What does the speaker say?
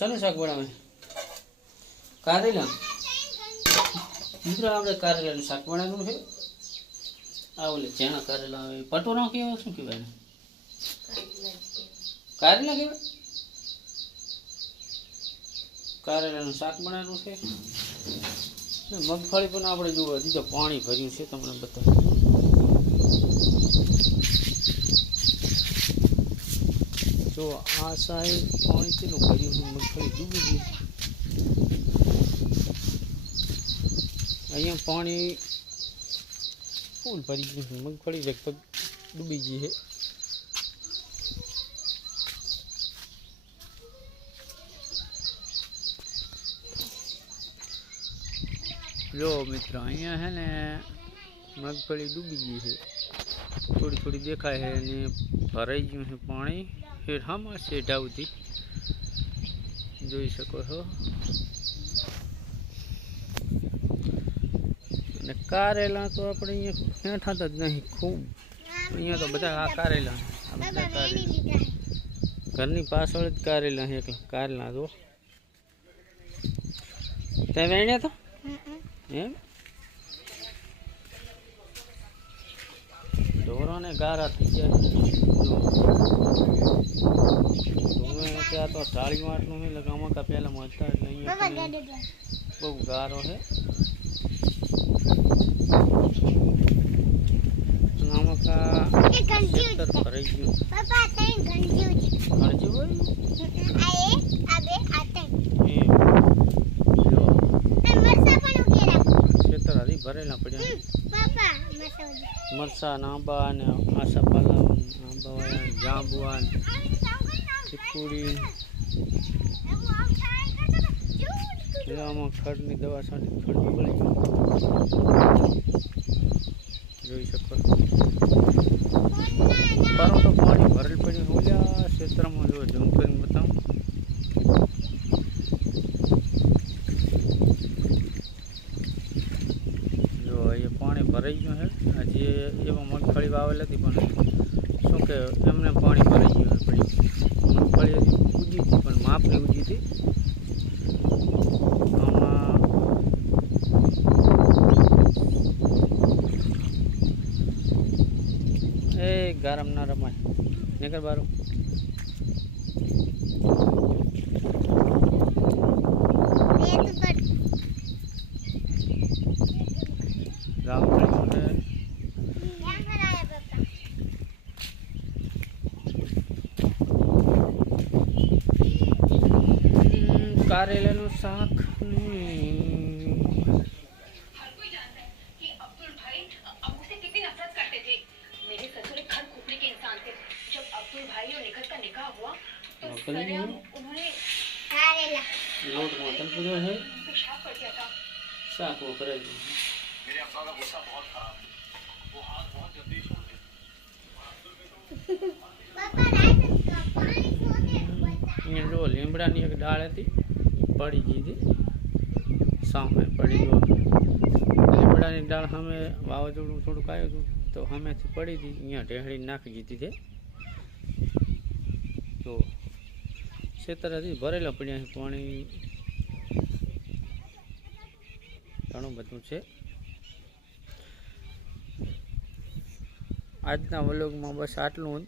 શાનું શાક બનાવે? કારેલા. મિત્રો આપણે કારેલાનું શાક બનાવવાનું છે. આ ઓલે ચણા કારેલા આવે પટોરા કેવા શું કહેવાય? કારેલા કહેવાય. કારેલાનું શાક બનાવવાનું છે. મગફળી પણ આપણે જુઓ હજી પાણી ભર્યું છે તમને બતાવું. જો આ સાઈડ પાણી કેટલું ભર્યું છે, મગફળી ડૂબી ગઈ. અહીંયા પાણી ફૂલ ભરી ગયું છે, મગફળી લગભગ ડૂબી ગઈ છે. જો મિત્રો અહીંયા છે ને મગફળી ડૂબી ગઈ છે, થોડી થોડી દેખાય છે અને ભરાઈ ગયું છે પાણી હેઠામાં શેઢાવથી જોઈ શકો છો. અને કારેલા તો આપણે અહીંયા હેઠા જ નહીં, ખૂબ અહીંયા તો બધા આ કારેલા, આ બધા કારેલા ઘરની પાછળ જ કારેલા છે. એકલા કારેલા તો તે વેણ્યા તો એમ ઢોરોને ગારા થઈ જાય. ત્યાં તો ટાળી માટલું છે એટલે આમાં પહેલાં મળતા એટલે અહીંયા બહુ ગારો છે. આમાં ભરાઈ ગયું ભરેલા પડ્યા મરસા આંબા અને આસા પાલા આંબા જાંબુઆ ચીકુડી આમાં ખડની દવા સાથે ખડ બળી જોઈ શકો. પારો તો પાણી ભરેલ પડ્યું હોલ્યા ક્ષેત્રમાં જો ઝૂમ કરીને બતાવું. પાણી ભરાઈ ગયું છે. હજી એમાં મગફળી વાવેલી હતી પણ શું કે એમને પાણી ભરાઈ ગયું પડ્યું. મગફળી હજી ઉગી હતી પણ માપની ઉગી હતી. આમાં એ ગરમ ના રમાય નીકળ બારો. कारेलाનું શાક लोट मटन पूजा है शाक वो करे मेरे अब्बा का गुस्सा बहुत खराब है वो हाथ बहुत जल्दी छोड़ते हैं. जो લીમડાની એક ડાળ હતી પડી ગઈ હતી સામે પડી ગયો. લીમડાની ડાળ સામે વાવાઝોડું થોડુંક આવ્યું હતું તો સામેથી પડી હતી અહીંયા ઢેહળી નાખી દીધી છે. તો ખેતરથી ભરેલા પડ્યા છે પાણી ઘણું બધું છે. આજના વ્લોગમાં બસ આટલું જ.